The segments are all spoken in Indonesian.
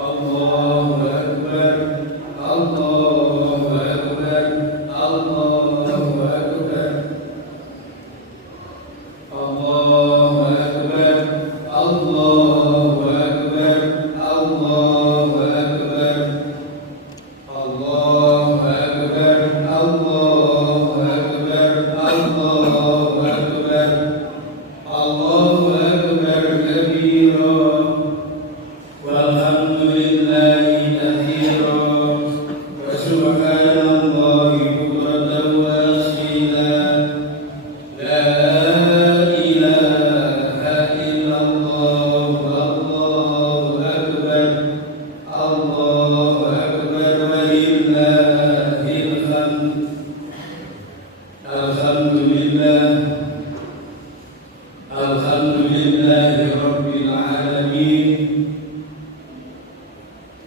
Allahu Akbar, Allahu Akbar, Allahu Akbar, Allahu Akbar, Allahu Akbar, Allahu Akbar, Allahu Akbar, Allahu Akbar, Allahu Akbar, Allahu Akbar kabira, walhamdulillahi katsira, wa subhanallahi bukratan wa asila, la ilaha illallah, Allahu Akbar, Allahu Akbar, walillahil hamd. Alhamdulillah, alhamdulillahi rabbil alamin,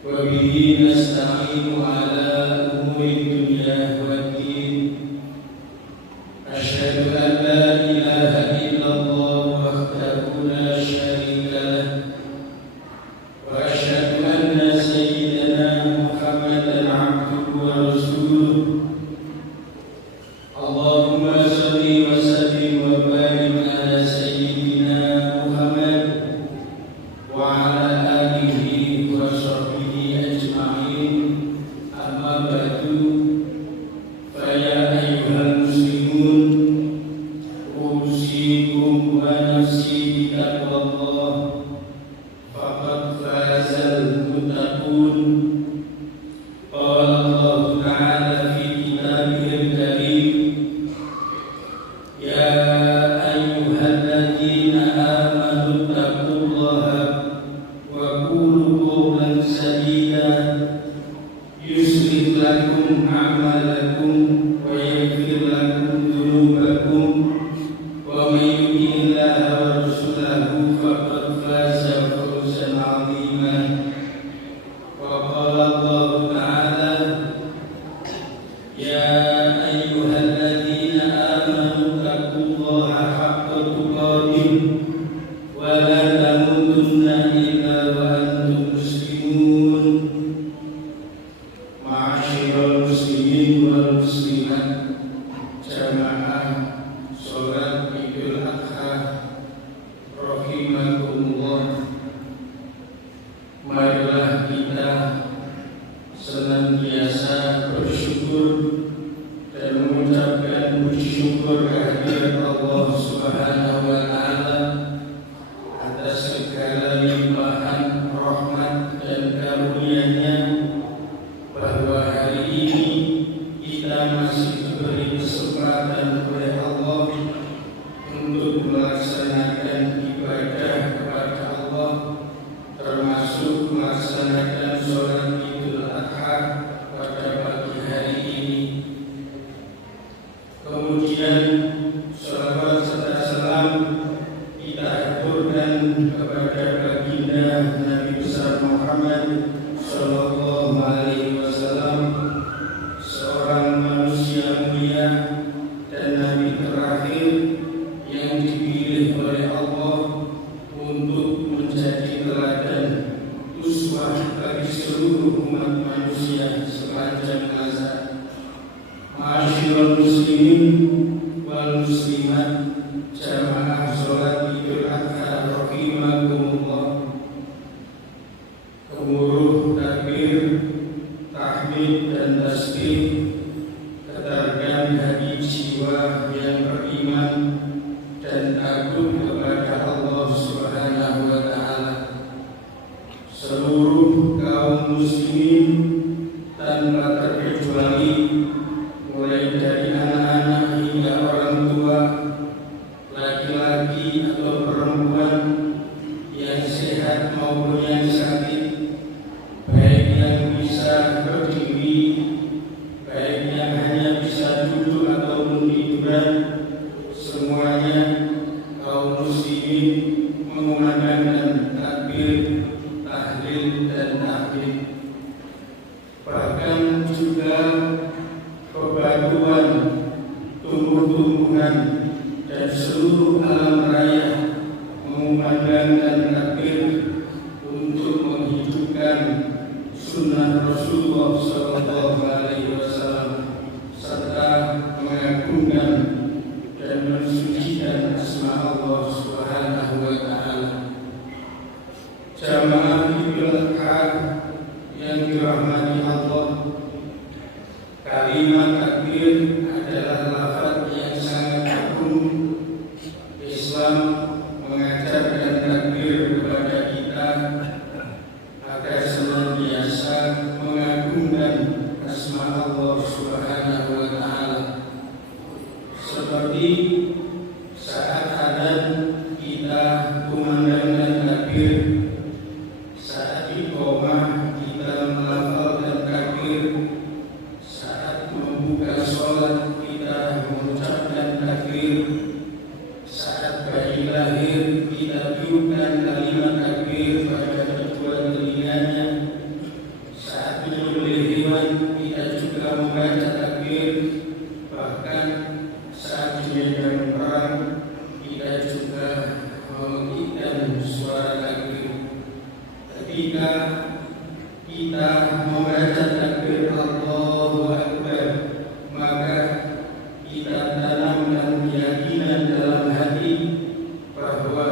wa bihi nasta'inu ala umuri dunya waddin. Asyhadu an la ilaha illallah wahdahu la syarika lah, wa asyhadu anna sayyidana Muhammadan abduhu wa rasuluh. Allahumma salli wa sallim wa barik ala sayyidina Muhammad wa ala alihi wa sahbihi ajma'in. Amma ba'du, fa ya ayyuhal muslimun, usikum wa nafsi bi taqwallah, faqad fazal muttaqun. Qala Allah ta'ala fi kitabihil karim, ya ayyuhalladzina amanu taqullaha wa qulu qawlan sadida, yuslih lakum a'malakum wa yaghfir lakum dhunubakum, wa may yuti'illaha wa rasulahu faqad faza fawzan 'aziman. Wa qala Allah ta'ala, ya ayyuhalladzina amanu taqullaha haqqa tuqatih wa la tamutunna illa wa antum muslimun. Ma'asyiral muslimin wal muslimat, jamaah salat Idul Adha rahimakumullah. Marilah kita senantiasa bersyukur dan mengucapkan puji syukur kehadirat Allah Subhanahu wa Ta'ala atas segala limpahan rahmat dan karunia-Nya, bahwa hari ini kita masih diberi kesempatan oleh Allah untuk melaksanakan ibadah kepada Allah, termasuk melaksanakan sholat Idul Adha pada pagi hari ini. Kemudian sholawat serta salam kita aturkan kepada baginda Nabi besar Muhammad Sallallahu Alaihi Wasallam, seorang manusia mulia dan Nabi terakhir yang dipilih oleh Allah untuk menjadi teladan uswah bagi seluruh umat manusia sepanjang masa. Ma'asyiral muslimin wal muslimat, jamaah sholat Idul Adha rahimakumullah. Gemuruh takbir, tahmid dan tasbih kedarkan hati jiwa yang beriman dan takut kepada Allah Subhanahu wa Ta'ala. Seluruh kaum muslimin tanpa terkecuali, mulai dari anak-anak hingga orang tua, laki-laki atau perempuan, yang sehat maupun yang sakit, baik yang bisa berdiri, baik yang hanya bisa duduk ataupun tiduran, semuanya kaum muslimin mengumandangkan takbir, tahlil dan tahmid. Bahkan juga bebatuan, tumbuh-tumbuhan dan seluruh alam raya mengumandangkan takbir untuk menghidupkan Rasulullah Sallallahu Alaihi Wasallam serta mengagungkan dan mensucikan asma Allah Subhanahu Wa Taala. Jamaah Idul Adha yang dirahmati Allah, kalimat takbir adalah lafaz yang sangat agung. Islam mengajarkan takbir kepada kita agar senantiasa mengagungkan asma Allah Subhanahu Wa Taala. Seperti saat adzan kita kumandangkan takbir, saat iqamah kita melafalkan takbir, saat membuka sholat kita mengucapkan takbir, saat bayi lahir kita tiupkan kalimat takbir pada kedua telinganya, saat menyembelih hewan kita juga membaca takbir, bahkan saat di medan perang kita juga memekikkan suara takbir. Ketika kita membaca takbir Allahu Akbar, maka kita tanamkan keyakinan dalam hati bahwa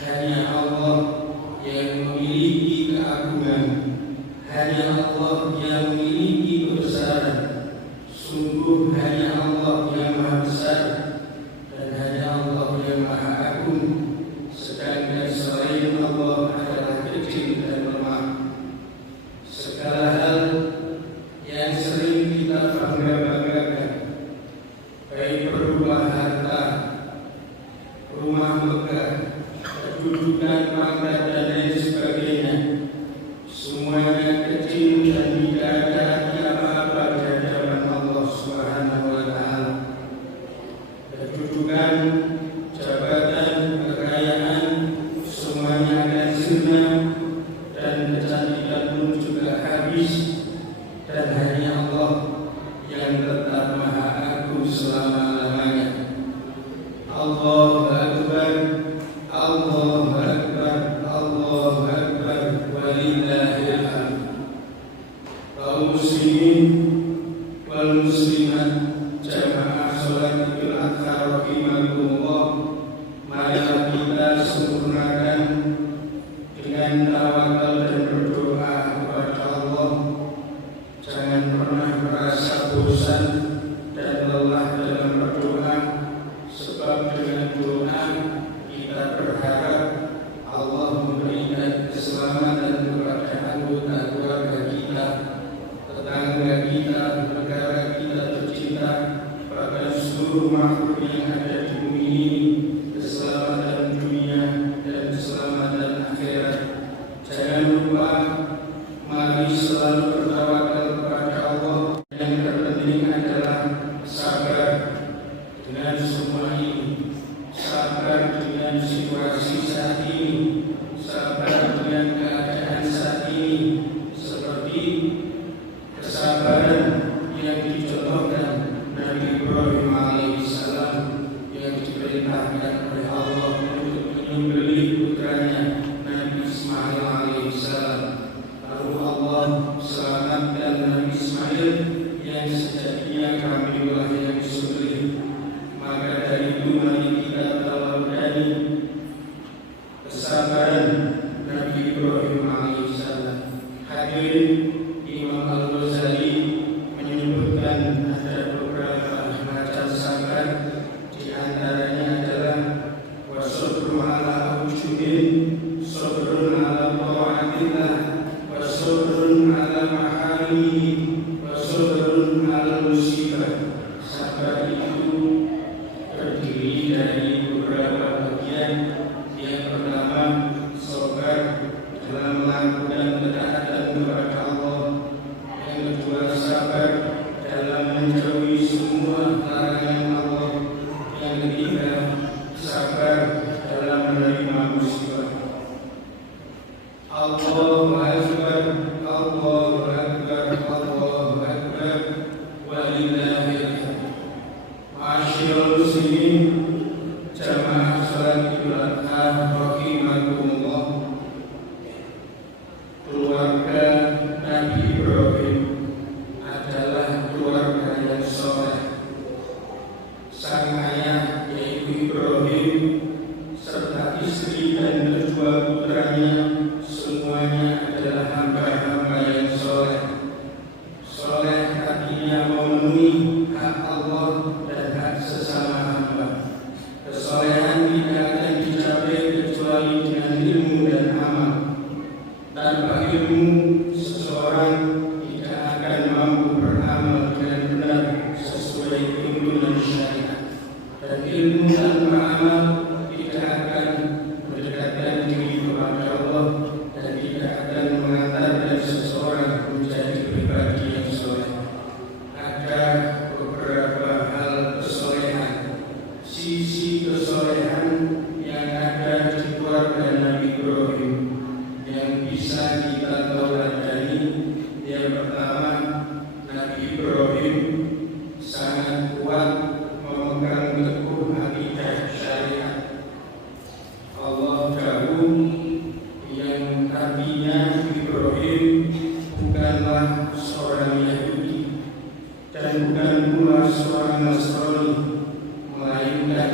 hanya Allah yang memiliki keagungan, hanya Allah yang memiliki kebesaran. Sungguh hanya Allah yang Maha Besar dan hanya Allah yang Maha Agung, sedangkan selain Allah adalah kecil dan lemah. Segala hal yang sering kita bangga-banggakan, baik berupa harta, rumah megah, kedudukan, pangkat dan lain sebagainya, semuanya kecil dan tidak ada arti apa-apa di hadapan Allah Subhanahu Wa Taala. Kedudukan, jabatan, kekayaan, semuanya akan sirna dan kecantikan pun juga habis, dan hanya Allah yang tetap Maha Agung selama-lamanya. Allahu Akbar, Allahu Akbar, Allahu Akbar, walillahil hamd. Kaum muslimin wal muslimat, jamaah salat Idul Adha rahimakumullah, marilah kita sempurnakan dengan tawakal dan berdoa kepada Allah. Jangan pernah merasa bosan dan lelah dalam berdoa, sebab dengan doa kita berharap Allah memberikan keselamatan kepada anggota keluarga kita, tetangga kita, negara kita tercinta, bahkan seluruh makhluk yang ada di bumi ini, keselamatan dunia dan keselamatan akhirat. Jangan lupa, mari selalu bertawakal kepada Allah. Yang terpenting adalah sabar dengan semua ini, sabar dengan situasi saat ini, sabar dengan keadaan saat ini, seperti kesabaran yang dicontohkan Nabi Ibrahim alaihissalam yang diperintahkan oleh Allah untuk menyembelih putranya Nabi Ismail alaihissalam. Lalu Allah selamatkan Nabi Ismail yang sejatinya kamilah yang disembelih. Maka dari itu mari kita teladani kesabaran Nabi Ibrahim alaihissalam. Hadirin, Imam Al-Ghazali menyebutkan ada beberapa macam sabar, di antaranya adalah wasabrun ala ujubin, sabrun ala ta'atillah, wasabrun ala maharimihi, wasabrun ala musibah. Sabar itu terdiri dari beberapa bagian. Yang pertama, sabar dalam melakukan ketaatan kepada Allah. Yang kedua, sabar dalam menjauhi semua larangan Allah. Yang ketiga, sabar dalam menerima musibah. Allahu Akbar, Allahu Akbar, Allahu Akbar, walillahil hamd. Ma'asyiral muslimin, jamaah salat Idul Adha rahimakumullah, keluarga Nabi Ibrahim semuanya adalah hamba-hamba yang soleh. Soleh artinya memenuhi hak Allah dan hak sesama hamba. Kesolehan tidak akan dicapai kecuali dengan ilmu dan amal. Tanpa ilmu, seseorang tidak akan mampu beramal dengan benar sesuai tuntunan syariat. Dan ilmu tanpa amal tidak akan mendekatkan diri kepada Allah dan tidak akan mengantarkan seseorang menjadi pribadi yang soleh. Ada beberapa hal kesolehan, sisi kesolehan yang ada di keluarga Nabi Ibrahim yang bisa kita teladani. Yang pertama, Nabi Ibrahim sangat kuat memegang teguh akidah syariat. Allah dahulu yang artinya Ibrahim bukanlah seorang Yahudi dan bukan pula seorang Nasrani, melainkan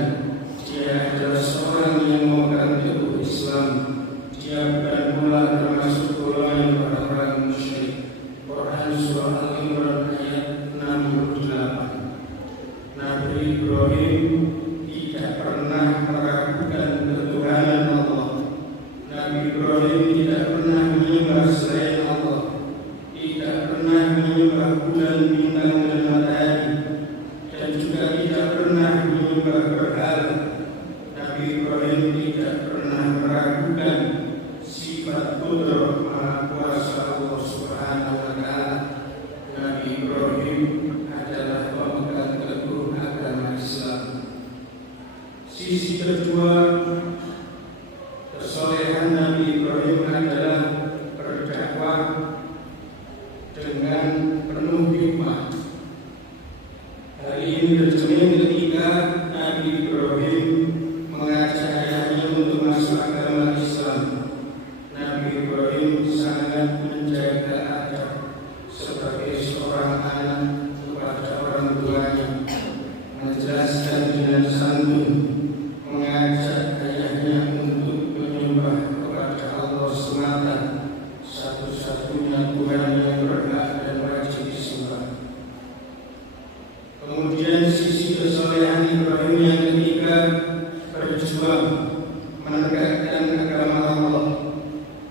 dia adalah seorang yang memegang teguh Islam. Dia bukan pula termasuk golongan orang-orang musyrik. Quran Surah Al-Imran ayat 68. Nabi Ibrahim tidak pernah meragukan ketuhanan Allah. Nabi Ibrahim tidak pernah menyembah selain Allah, tidak pernah menyembah bulan, bintang, dan matahari, dan juga tidak pernah menyembah berhala. Nabi Ibrahim tidak pernah meragukan sifat qudrah Maha Kuasa Allah Subhanahu wa Ta'ala. Nabi Ibrahim adalah pemegang teguh agama Islam. Sisi kedua kesolehan Nabi Ibrahim adalah berdakwah dengan penuh hikmah. Hari ini tercermin ketika Nabi Ibrahim mengajak ayahnya untuk masuk agama Islam. Nabi Ibrahim sangat menjaga adab sebagai seorang anak kepada orang tuanya, menjelaskan dengan santun, mengajak ayahnya untuk menyembah kepada Allah semata, satu-satunya Tuhan yang berhak dan wajib disembah. Kemudian sisi kesolehan Ibrahim yang ketiga, berjuang menegakkan agama Allah.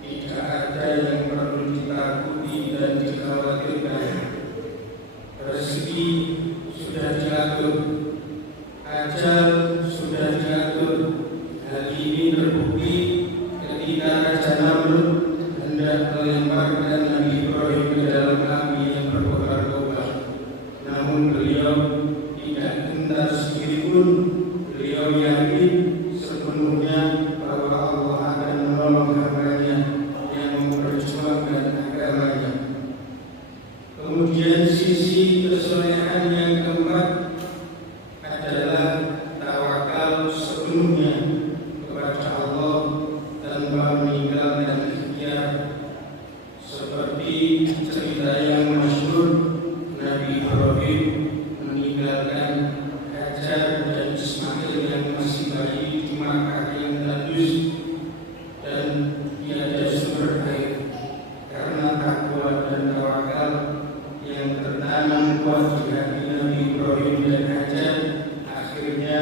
Tidak ada yang perlu ditakuti dan dikhawatirkan. Rezeki sudah diatur, ajal sudah diatur. Hal ini terbukti ketika Raja Namrud hendak melemparkan Nabi Ibrahim ke dalam api yang berkobar-kobar. Namun beliau tidak gentar sedikitpun. Beliau yakin sepenuhnya bahwa Allah akan menolong hamba-Nya yang memperjuangkan agamanya. Kemudian sisi kesolehan yang keempat adalah tawakal sepenuhnya kepada Allah tanpa meninggalkan ikhtiar. Seperti cerita yang masyhur, Nabi Ibrahim meninggalkan Hajar dan Ismail yang masih bayi di Makkah yang tandus dan tiada sumber air. Karena takwa dan tawakal yang tertanam kuat di hati Nabi Ibrahim dan Hajar, akhirnya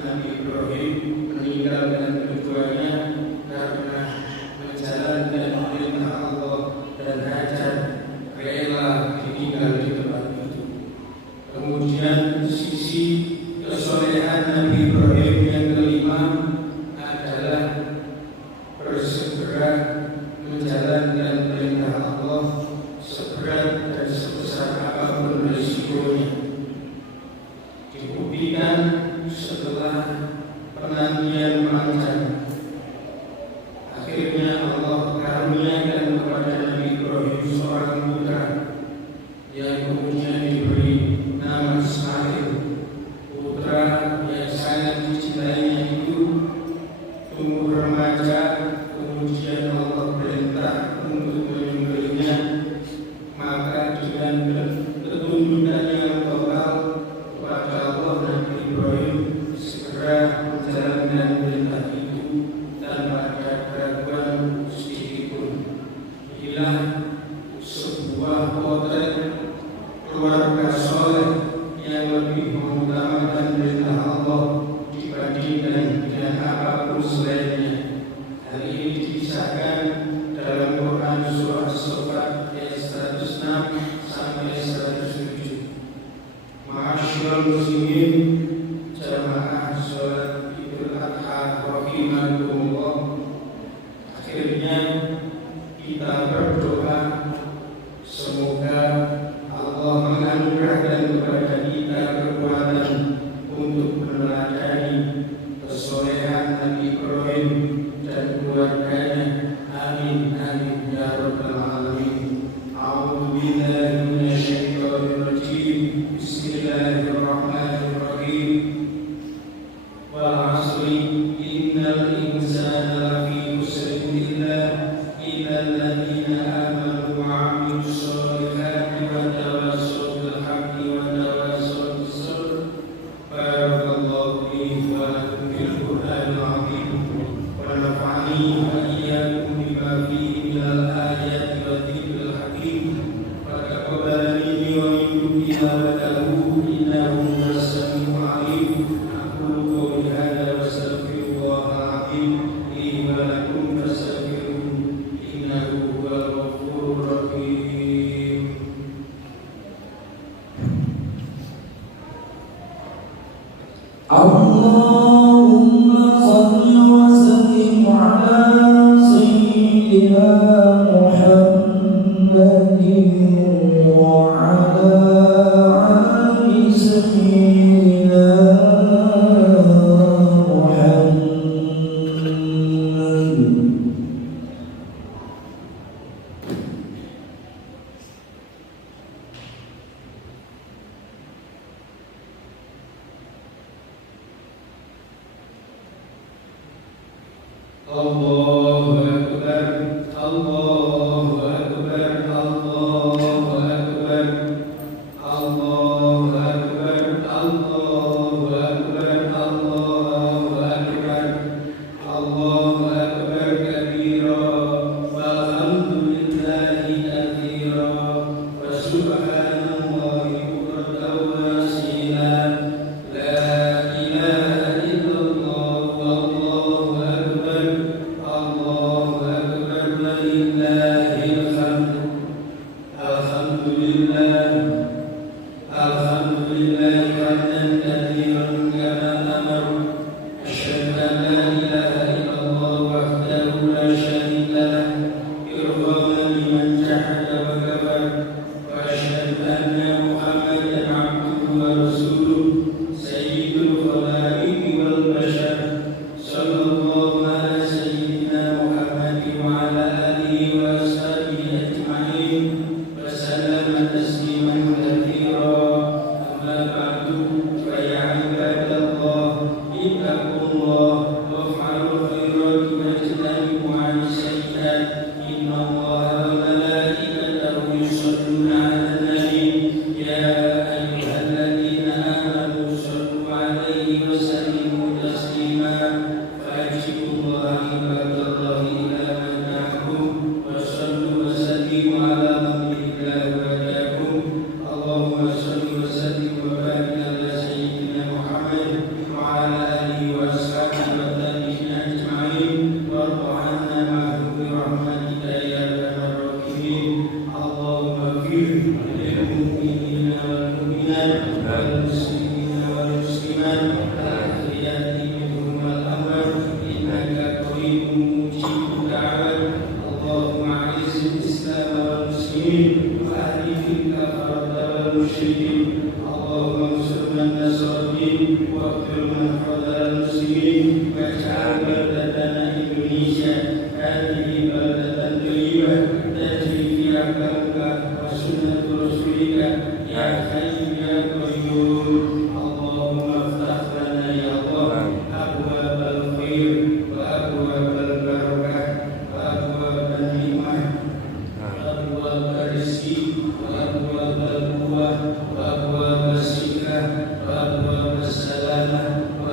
Nabi Ibrahim meninggalkan keduanya karena menjalankan perintah Allah, dan Hajar rela inilah sebuah potret keluarga soleh yang lebih mengutamakan perintah Allah dibandingkan dengan apapun selainnya. Hal ini dikisahkan dalam Quran surah As-Saffat ayat 106 sampai 107. Ma'asyiral muslimin, jamaah sholat Idul Adha rahimakumullah. Akhirnya kita berdoa semoga Allah menganugerahkan kepada kita kekuatan untuk meneladani kesolehan Nabi Ibrahim dan keluarganya. Amin amin ya rabbal alamin. A'udzu billahi minasyaitonir rajim. Bismillahirrahmanirrahim. Wal 'asri innal insana lafi khusrin illa alladziina aamanu wa 'amilus shalihati wa tawassaw bil haqqi wa tawassaw bis sabr. Barakallahu li wa lakum fil Qur'anil 'azim wa nafa'ani wa iyyakum bima fihi minal ayati wa dzikril hakim. Wa taqabbal minni wa minkum tilawatahu innahu huwas samiul 'alim. Aqulu qawli hadza wa astaghfirullahal 'azim li wa lakum fastaghfiruhu innahu huwal ghafurur rahim. Allahumma salli wa sallim ala sayyidina Muhammadin wa ala ali sayyidina Muhammad. Allahu Akbar, Allahu Akbar, Allahu Akbar, Allahu Akbar, Allahu Akbar, Allahu Akbar, Allahu Akbar kabira, walhamdulillahi katsira, wa subhanallahi bukratan wa asila. La ilaha illallah, wallahu akbar, Allahu akbar, walillahil hamd. Alhamdulillah, alhamdulillah hamdan katsiran kama amar. Asyhadu an la ilaha illallah wahdahu la syarika lah, irhaman liman jahada wa kafar. Wa asyhadu anna Muhammadan abduhu wa rasuluh, sayyidul khalaiqi wal bashar. Sallallahu ala sayyidina Muhammadin wa ala alihi wa ashabihi ajma'in. Wa sallama tasliman katsira. Amma ba'du, fa ya ibadallah, ittaqullah waf'alul khairat wajtanibu 'anil sayyi'at. Inna Allaha wa malaikatahu yusholluna 'alan nabi. Ya ayyuhalladzina amanu shallu 'alaihi wa sallimu taslima. Fajibullaha ibadallahi ila man da'akum wa sallu wa sallimu ala man billahi wa'adakum. Allahumma salli wa sallim wa barik ala sayyidina Muhammad wa ala alihi wa ashabihi wa tabi'in ajma'in. Warḍa 'anna ma'hum bi rahmatika ya arhamar rahimin. Allahumma ighfir lil mu'minina wal mu'minat wal muslimina wal muslimat al-ahya'i minhum wal amwat innaka qaribun mujibud da'wat. Allahumma a'izzil islam wal muslimin wa ahlil kafarata wal musyrikin. Allahumma ansur man nasara din wa qtil man khadhala muslimin. Waj'al baldatana Indonesia hadhihi baldatan thayyibah tajri fiha kamuka wa sunnatu rasulika ya hayyu ya qayyum. Allahumma iftah lana ya Allah abwabal khair wa abwabal barakah wa abwabal nikmah wa abwabal rizki wa abwabal quwwah wa abwabal sikah wa abwabal salamah wa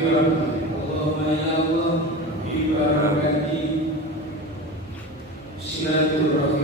akhirah. Allahumma ya Allah bi barakati silaturahim